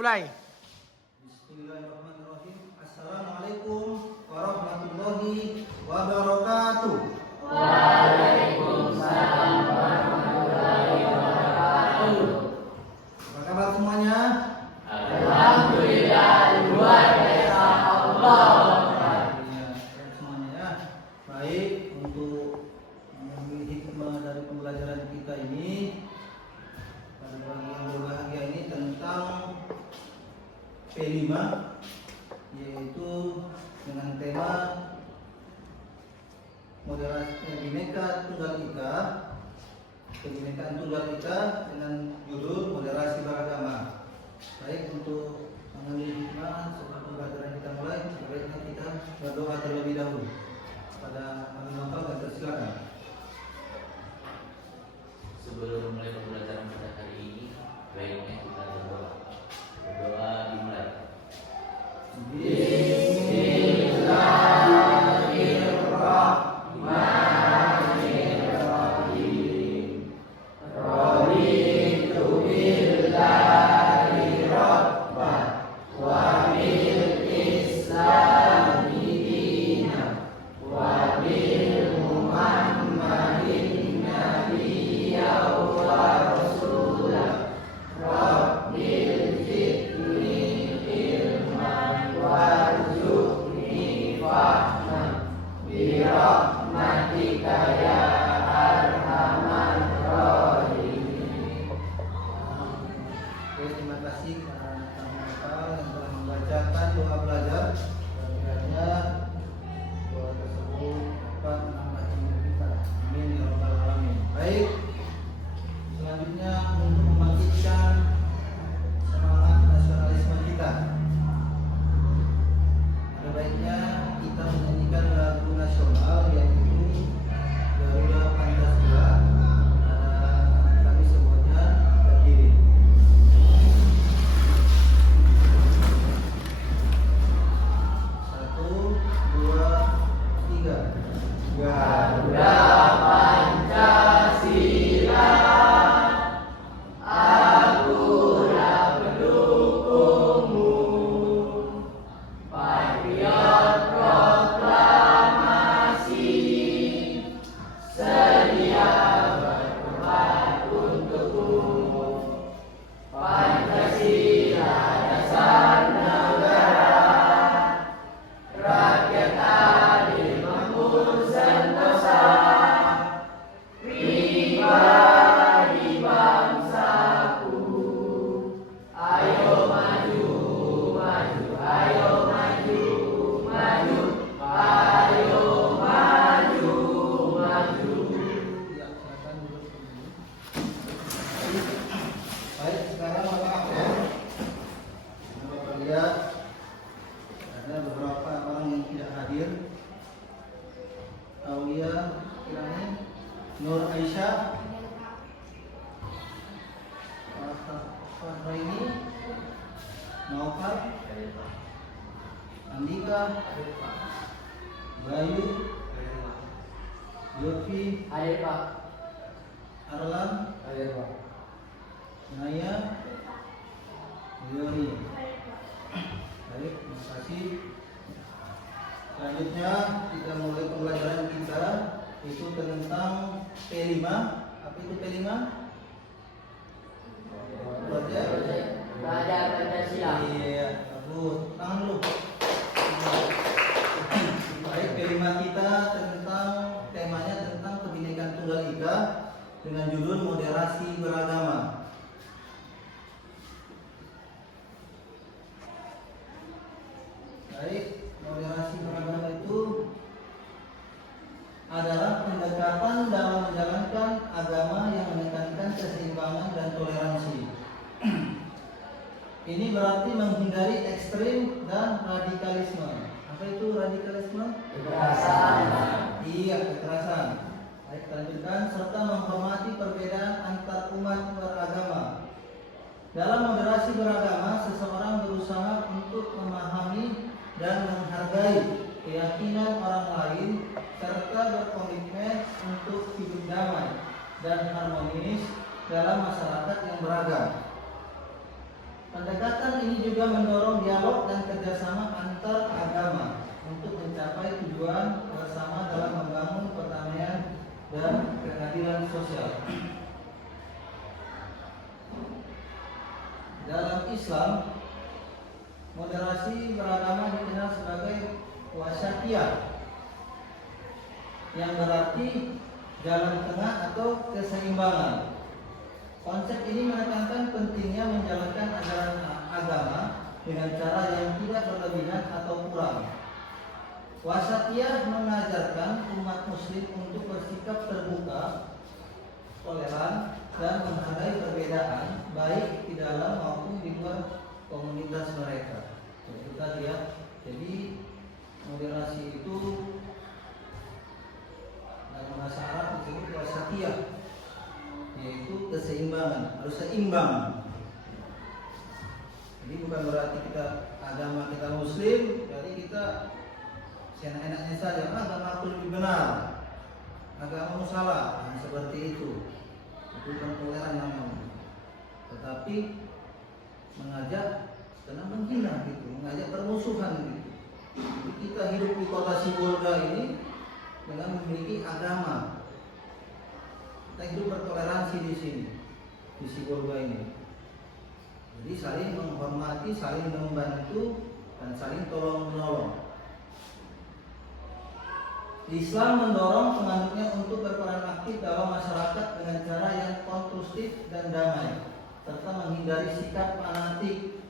dimulai. Bismillahirrahmanirrahim. Assalamualaikum warahmatullahi wabarakatuh. Waalaikumsalam warahmatullahi wabarakatuh. Apa kabar semuanya? Alhamdulillah, luar biasa Allah. Semuanya ya. Baik, untuk mengambil hikmah dari pembelajaran kita ini pada pagi yang berbahagia ini tentang P5, yaitu dengan tema moderasi Bhinneka Tunggal Ika, kebinekaan Tunggal Ika dengan judul moderasi beragama. Baik, untuk mengambil hikmah sebelum pembelajaran kita mulai, sebaiknya kita berdoa terlebih dahulu. Pada Al-Fatihah, dan silakan. Sebelum mulai pembelajaran pada hari ini, baiknya kita berdoa. Berdoa dimulai. Bismillahirrahmanirrahim. Raditu billahi rabban wa bil islami dinan wa bil Muhammadin nabiyya wa rasulah. Rabbil zidni ilman warzuqni fahman bi rahmatika ya arhamar rahimin. Oke, terima kasih para tamu yang telah membacakan doa belajar. Kiranya doa tersebut dapat menambah ilmu kita. Amin ya rabbal alamin. Baik, selanjutnya untuk membangkitkan semangat nasionalisme kita, ada baiknya kita menyanyikan lagu nasional yaitu Garuda Pancasila. Ada kami semuanya berdiri. Satu, dua, tiga. Garuda Pancasila, akulah pendukungmu. Patriot proklamasi, sedia berkorban untukmu. Pancasila dasar negara, rakyat adil makmur sentosa, pribadi bangsaku. Ayo maju, maju, ayo maju, maju, ayo maju, maju. Ya, silakan duduk dulu. Baik, sekarang Bapak lihat ada beberapa orang yang tidak hadir. Aulia Kirani, Nur Aisyah, Fahraini, Naufal, Andika, Bayu, Lutfi, Hadir Pak, Arlan, hadir Pak. Naya, Yoni. Baik, terima kasih. Selanjutnya kita mulai pembelajaran kita itu tentang P5. Apa itu P5? Raja Pancasila. Iya, bagus. Tangan dulu. Baik, P5 kita tentang temanya tentang Kebinekaan Tunggal Ika dengan judul moderasi beragama. Baik, moderasi beragama itu adalah pendekatan dalam menjalankan agama yang menekankan keseimbangan dan toleransi. Ini berarti menghindari ekstrim dan radikalisme. Apa itu radikalisme? Kekerasan. Iya, kekerasan. Baik, lanjutkan serta menghormati perbedaan antar umat beragama. Dalam moderasi beragama, seseorang berusaha untuk memahami dan menghargai keyakinan orang lain serta berkomitmen untuk hidup damai dan harmonis dalam masyarakat yang beragam. Pendekatan ini juga mendorong dialog dan kerjasama antar agama untuk mencapai tujuan bersama dalam membangun perdamaian dan keadilan sosial. Dalam Islam, moderasi beragama dikenal sebagai wasatiyah, yang berarti jalan tengah atau keseimbangan. Konsep ini menekankan pentingnya menjalankan ajaran agama dengan cara yang tidak berlebihan atau kurang. Wasatiyah mengajarkan umat muslim untuk bersikap terbuka, toleran, dan menghargai perbedaan baik di dalam maupun di luar komunitas mereka. Itu tadi ya. Jadi moderasi itu dalam bahasa Arab disebut wasatiyah, yaitu keseimbangan, harus seimbang. Jadi bukan berarti kita agama kita muslim, jadi kita seenak-enaknya saja, agama aku lebih benar, agamamu salah, nah, seperti itu. Itu bukan toleran namanya. Tetapi mengajak karena menghina gitu, mengajak permusuhan gitu. Jadi kita hidup di kota Sibolga ini dengan memiliki agama. Kita hidup bertoleransi di sini, di Sibolga ini. Jadi saling menghormati, saling membantu, dan saling tolong menolong. Islam mendorong penganutnya untuk berperan aktif dalam masyarakat dengan cara yang konstruktif dan damai, serta menghindari sikap fanatik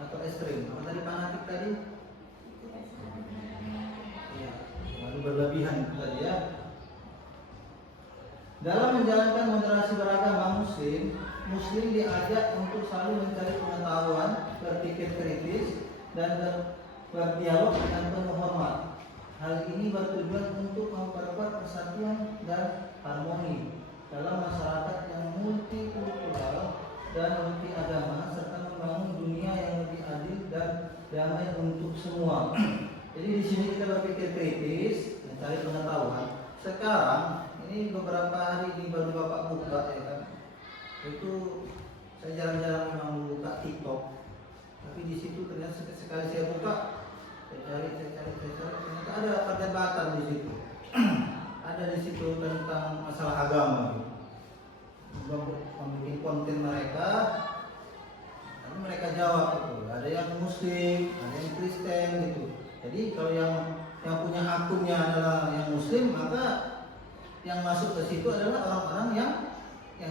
atau ekstrim. Apa tadi fanatik tadi? Ya, lalu berlebihan itu tadi ya. Dalam menjalankan moderasi beragama Muslim diajak untuk selalu mencari pengetahuan, berpikir kritis, dan berdialog dengan penuh hormat. Hal ini bertujuan untuk memperkuat persatuan dan harmoni dalam masyarakat yang multikultural dan multi agama, serta membangun dunia yang lebih adil dan damai untuk semua. Jadi di sini kita berpikir kritis, mencari pengetahuan. Sekarang ini beberapa hari ini baru Bapak buka ya kan. Itu saya jarang-jarang memang buka TikTok. Tapi di situ ternyata sekali saya buka, saya cari, ternyata ada perdebatan di situ. Ada di situ tentang masalah agama. Membuat konten mereka, tapi mereka jawab itu. Ada yang Muslim, ada yang Kristen gitu. Jadi kalau yang punya akunnya adalah yang Muslim, maka yang masuk ke situ adalah orang-orang yang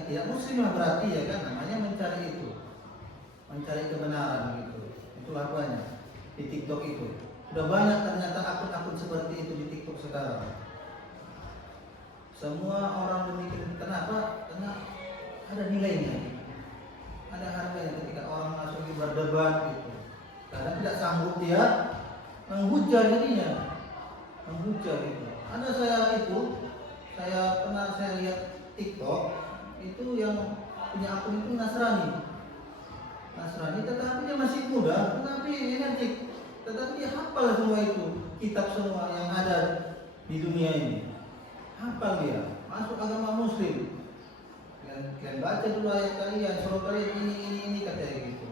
tidak Muslim lah berarti ya kan. Namanya mencari itu, mencari kebenaran gitu. Itulah banyak di TikTok itu. Sudah banyak ternyata akun-akun seperti itu di TikTok sekarang. Semua orang demikian. Kenapa? Karena ada nilainya, ada harganya ketika orang masuk di berdebat gitu. Karena tidak sanggup dia menghujat jadinya, menghujat gitu. Ada saya lihat TikTok itu yang punya akun itu Nasrani, tetapi dia masih muda, tetapi energik. Tetapi dia hafal semua itu, kitab semua yang ada di dunia ini. Hafal dia, masuk agama Muslim. Kalian baca dulu ayat kalian, suruh kalian ini katanya gitu.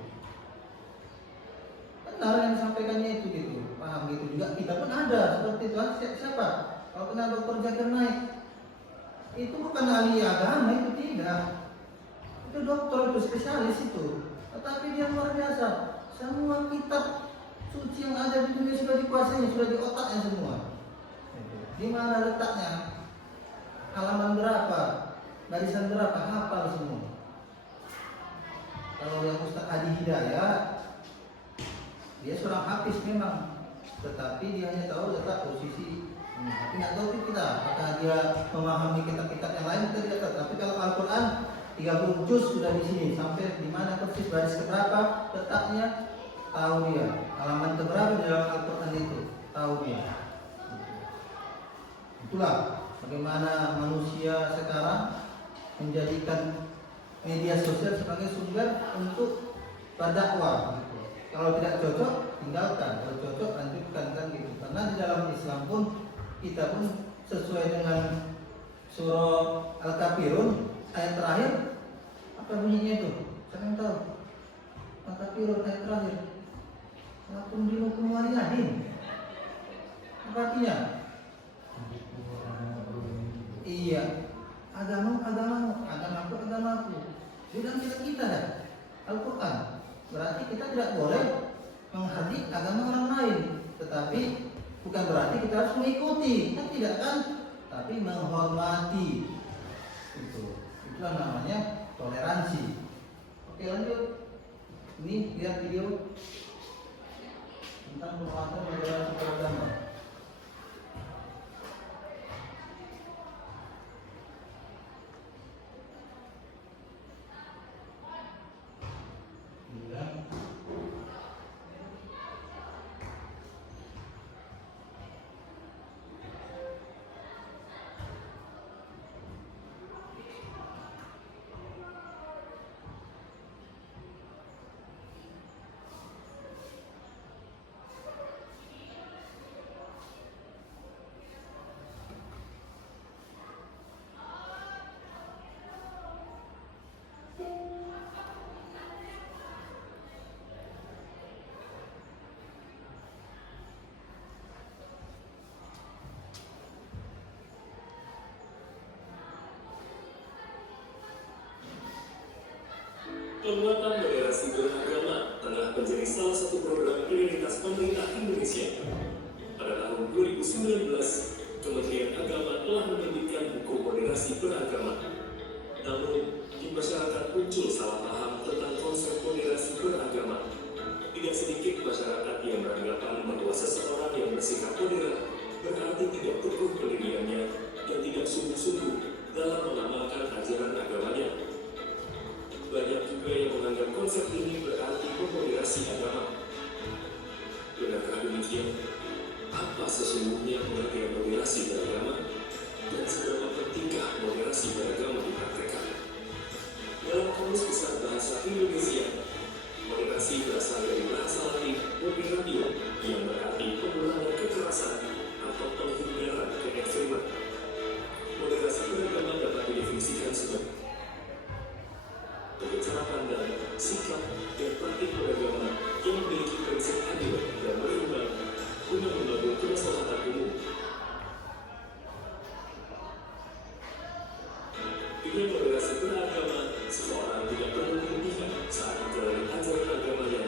Benar yang disampaikannya itu gitu, paham gitu juga. Kita pun ada seperti itu. Siapa? Kalau kenal Dr. Zakir Naik, itu bukan ahli agama, itu tidak. Itu dokter, itu spesialis itu. Tetapi dia luar biasa. Semua kitab suci yang ada di dunia sudah dikuasai, sudah di otaknya semua. Di mana letaknya? Halaman berapa? Barisan berapa? Hafal semua. Kalau yang Ustaz Adi Hidayat, dia seorang hafiz memang, tetapi dia hanya tahu letak posisi. Tapi nggak tahu kita apakah dia memahami kitab-kitab yang lain, kita tidak tahu. Tapi kalau Al-Quran 30 juz sudah di sini, sampai di mana persis baris keberapa letaknya, tahu dia. Halaman keberapa di dalam Al-Quran itu, tahu dia. Itulah bagaimana manusia sekarang menjadikan media sosial sebagai sumber untuk berdakwah. Kalau tidak cocok, tinggalkan. Kalau cocok, lanjutkan kan gitu. Karena di dalam Islam pun kita pun sesuai dengan surah Al-Kafirun ayat terakhir, apa bunyinya itu? Saya tahu. Al-Kafirun ayat terakhir. Lakum dinukum waliyadin. Apa artinya? Iya, agamaku. Bukan kita dah. Al-Quran. Berarti kita tidak boleh menghardik agama orang lain, tetapi bukan berarti kita harus mengikuti, kan tidak kan? Tapi menghormati. Itulah namanya toleransi. Oke, lanjut. Ini lihat video tentang penguatan toleransi beragama. Penguatan moderasi beragama tengah menjadi salah satu program prioritas pemerintah Indonesia. Pada tahun 2019, Kementerian Agama telah menerbitkan buku moderasi beragama. Namun, di masyarakat muncul salah paham tentang konsep moderasi beragama. Tidak sedikit masyarakat yang beranggapan bahwa seseorang yang bersikap moderat berarti tidak teguh pendiriannya dan tidak sungguh-sungguh dalam mengamalkan ajaran agamanya. Banyak juga yang menganggap konsep ini berarti memoderasi agama. Benarkah demikian? Apa sesungguhnya pengertian moderasi beragama? Dan seberapa pentingkah moderasi beragama dipraktekkan? Dalam Kamus Besar Bahasa Indonesia, moderasi berasal dari bahasa Latin moderatio yang berarti pengurangan kekerasan atau penghindaran keekstreman. Moderasi beragama dapat didefinisikan sebagai cara pandang, sikap, dan praktik beragama yang memiliki prinsip adil dan berimbang guna membangun kemaslahatan umum. Dengan moderasi beragama, seseorang tidak perlu berlebihan saat menjalani ajaran agamanya.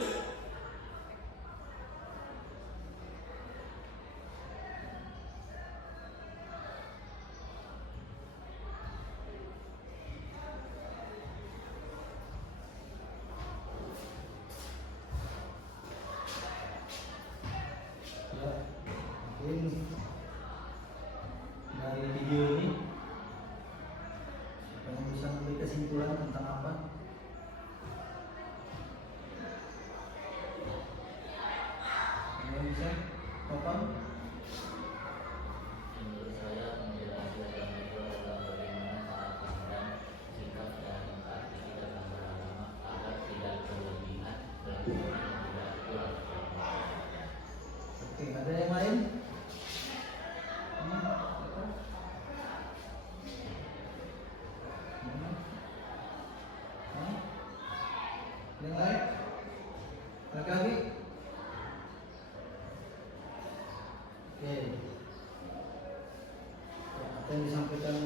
Mungkin dari video ini siapa yang bisa memberi kesimpulan tentang apa? Yang bisa Bapak? Menurut saya moderasi agama itu adalah bagaimana cara pandang, sikap dan praktik dalam beragama agar tidak berlebihan dan tidak kurang. Oke, ada yang lain? Yang lain? Lagi-lagi? Oke. Apa yang disampaikan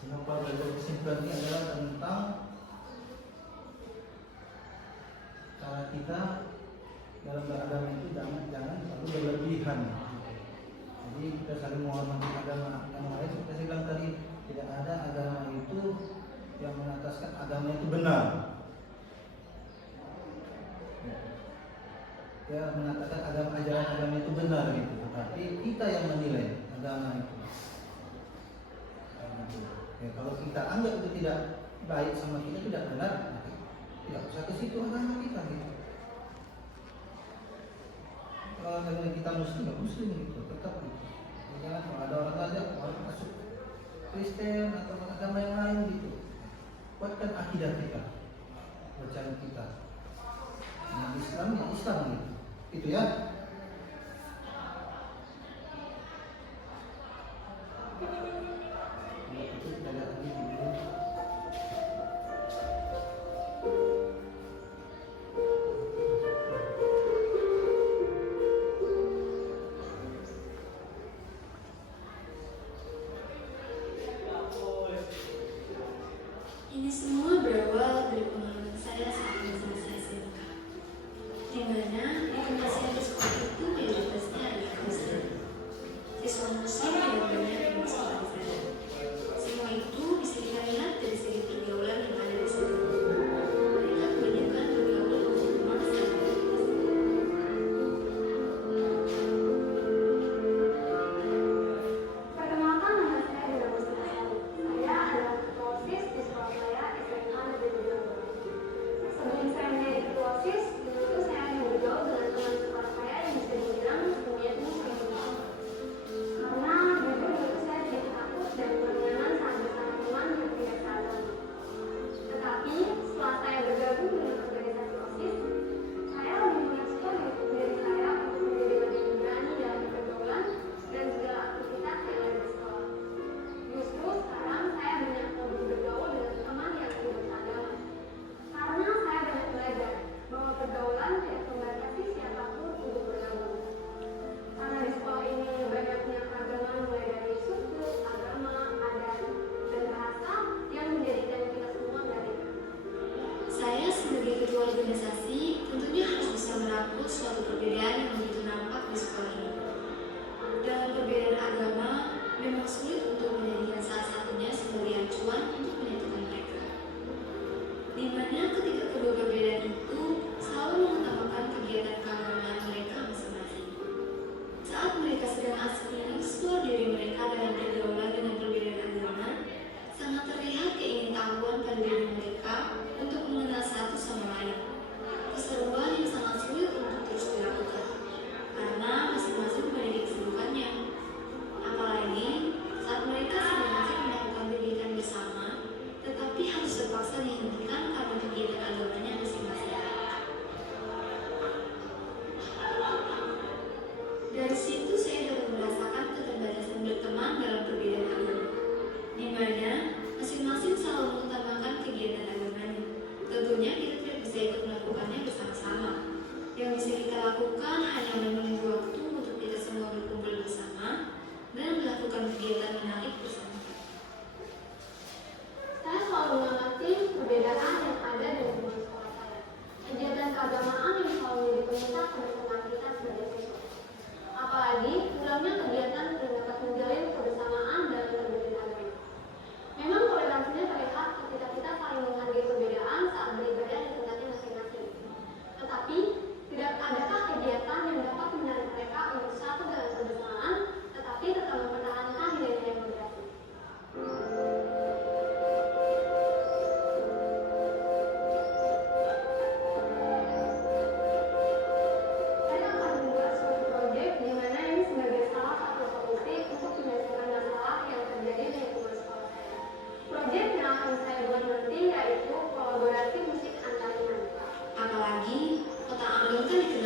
Sinopal dari kesimpulan ini adalah tentang cara kita dalam beragama itu jangan terlalu berlebihan. Jadi kita saling menghormati agama yang lain. Seperti saya bilang tadi, tidak ada agama itu yang mengataskan agama itu benar. Ya, mengatakan ajaran agama itu benar gitu, tetapi kita yang menilai agama itu. Ya, kalau kita anggap itu tidak baik sama kita, tidak benar, tidak usah ke situ agama kita gitu. Kalau agama kita muslim, ya muslim gitu, tetap gitu. Jangan kalau ada orang ngajak orang masuk Kristen atau agama yang lain gitu. Kuatkan akidah kita, percaya kita. Yang Islam ya Islam gitu. Itu ya. Itu kita lihat lagi video. mana literasi yang seperti itu mayoritasnya adalah Kristen. Siswa Muslim tidak banyak yang bersekolah di sana. Semua itu bisa kita lihat dari segi pergaulan yang ada di sana. Mereka kebanyakan bergaul untuk memaksa. Perkenalkan, nama saya Dina Mustika. Saya adalah ketua OSIS di sekolah saya SMA Negeri 72. Sebelum saya menjadi ketua OSIS, dulu itu saya hanya bergaul dengan teman sekolah saya yang bisa dibilang dunia itu sering. Karena jujur dulu itu saya sedikit takut dan kurang nyaman saat bersama teman yang tidak seagama. Tetapi setelah saya bergabung dengan organisasi OSIS, saya lebih mengeksplor diri saya untuk menjadi lebih berani dalam pergaulan dan segala aktivitas yang ada di sekolah. Justru sekarang saya banyak lebih bergaul dengan teman yang tidak seagama. Karena saya banyak belajar bahwa pergaulan tidak membatasi siapapun untuk bergabung. Karena di sekolah ini banyaknya keragaman mulai dari suku, agama, adat, dan bahasa yang menjadikan kita semua berbeda. Saya sebagai ketua organisasi tentunya harus bisa merangkul suatu perbedaan yang begitu nampak di sekolah ini. Dalam perbedaan agama, memang sulit untuk menjadikan salah satunya sebagai acuan untuk menyatukan mereka. Di mana ketika kedua perbedaan itu selalu mengutamakan kegiatan keagamaan mereka masing-masing. Saat mereka sedang asik mengeksplor diri mereka dalam pergaulan dengan perbedaan agama, sangat terlihat keingintahuan pada diri mereka untuk mengenal satu sama lain. Keseruan yang sangat sulit untuk terus dilakukan, karena masing-masing memiliki kesibukannya. Apalagi saat mereka sedang asik melakukan kegiatan bersama, tetapi harus terpaksa dihentikan karena kegiatan agamanya masing-masing. Dari situ saya dapat merasakan keterbatasan berteman dalam perbedaan agama, di mana masing-masing selalu mengutamakan kegiatan agamanya. Tentunya kita tidak bisa ikut melakukannya bersama-sama. Yang bisa kita lakukan hanya menunggu waktu untuk kita semua berkumpul bersama dan melakukan kegiatan menarik bersama. Saya selalu mengamati perbedaan yang ada di lingkungan sekolah saya. Kegiatan keagamaan yang selalu menjadi pemisah teman-teman kita sebagai siswa. Apalagi kurangnya kegiatan yang dapat menjalin kebersamaan dalam perbedaan agama. Memang toleransinya terlihat ketika kita saling menghargai perbedaan saat beribadah di tempatnya masing-masing. Tetapi, tidak adakah kegiatan yang dapat menarik mereka untuk satu dalam kebersamaan, tetapi tetap mempertahankan nilai-nilai moderasi. Saya akan membuat suatu proyek di mana ini sebagai salah satu solusi untuk menyelesaikan masalah yang terjadi di lingkungan sekolah saya. Proyek yang akan saya buat nanti yaitu kolaborasi musik antar teman. Apalagi kota Ambon kan dikenal